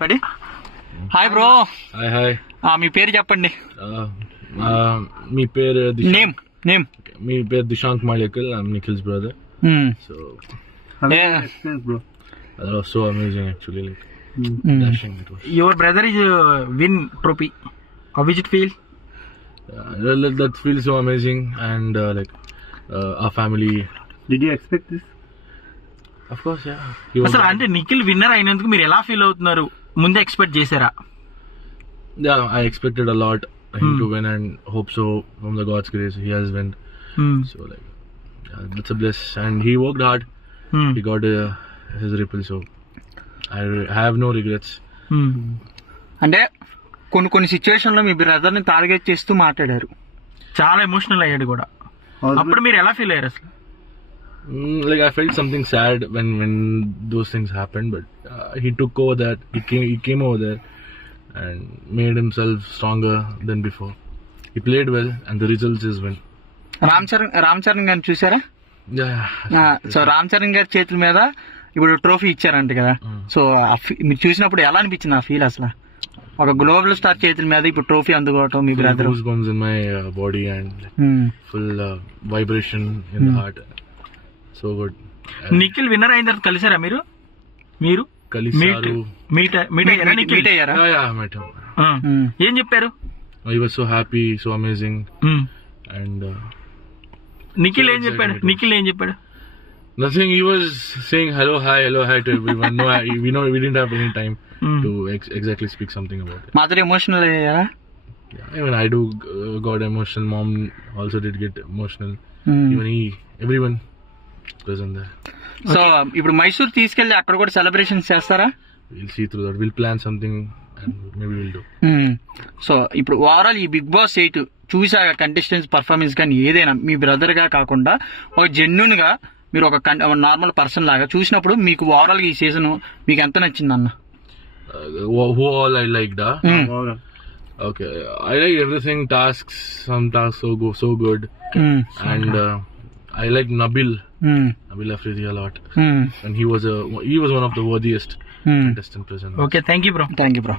Ready hi bro hi hi మీ పేరు చెప్పండి. Name మీ పేరు Dishank Malikal I'm Nikhil's brother so amazing actually your brother is win trophy how visit feel that feel so amazing and like uh family did అంటే Nikhil winner అయినందుకు మీరు ఎలా feel అవుతున్నారు? ముందే ఎక్స్పెక్ట్ చేశారా? I expected a lot to win and hope so from the god's grace he has win so like that's a bless and he worked hard he got his ripple so I have no regrets అంటే కొన్ని కొన్ని సిచువేషన్లో మీ బ్రదర్ని target చేస్తూ మాట్లాడారు. చాలా emotional అయ్యాడు కూడా. అప్పుడు మీరు ఎలా ఫీల్ అయ్యారు అసలు? Like I felt something sad when when those things happened, but uh, he took over that. He came he came over there and made himself stronger than before. He played well, and the results is win. Ram Charan Ram Charan గారిని చూసారా Yeah. So Ram Charan గారి చేతుల మీద ఇప్పుడు trophy ఇచ్చారంట కదా so మీరు చూసినప్పుడు ఎలా అనిపించింది ఆ ఫీల్ అసలు ఒక గ్లోబల్ స్టార్ చేతుల మీద ఇప్పుడు ట్రోఫీ అందుకోవటం మీ brother goosebumps in my uh, body and like, full uh. So good. Nikhil winner అయిన తర్వాత కలిసారా మీరు మీరు Kalisaru. మీట్ మీట్ అయ్యారా నిఖిల్ మీట్ అయ్యారా. Hmm. ఏం చెప్పారు so happy, so amazing, Hmm. and uh, Nikhil ఏం చెప్పాడు నిఖిల్ ఏం చెప్పాడు nothing. He was saying hello, hi, hello, hi to everyone. no, I, we know we didn't have any time Hmm. to ex- exactly speak something about it. Madhuri emotional అయ్యారా Yeah, even I do uh, got emotional. Mom also did get emotional. Hmm. So ఇప్పుడు మైసూర్ తీసుకెళ్ళి అక్కడ కూడా celebrations చేస్తారా We'll see through that. We'll plan something and maybe we'll do. So ఇప్పుడు overall ఈ Bigg Boss eight చూసాక contestants performance కానీ ఏదైనా మీ బ్రదర్గా కాకుండా ఒక జెన్యున్గా మీరు ఒక నార్మల్ పర్సన్ లాగా చూసినప్పుడు మీకు ఓవరాల్గా ఈ సీజన్ మీకు ఎంత నచ్చింది అన్న Uh, who who all I liked, huh? Hmm. Overall. Okay, I like everything. Tasks, some tasks I like Nabil, mm. Nabil Afridi a lot, hmm. and he was a he was one of the worthiest mm. contestant present. Okay, thank you, bro. Thank you, bro.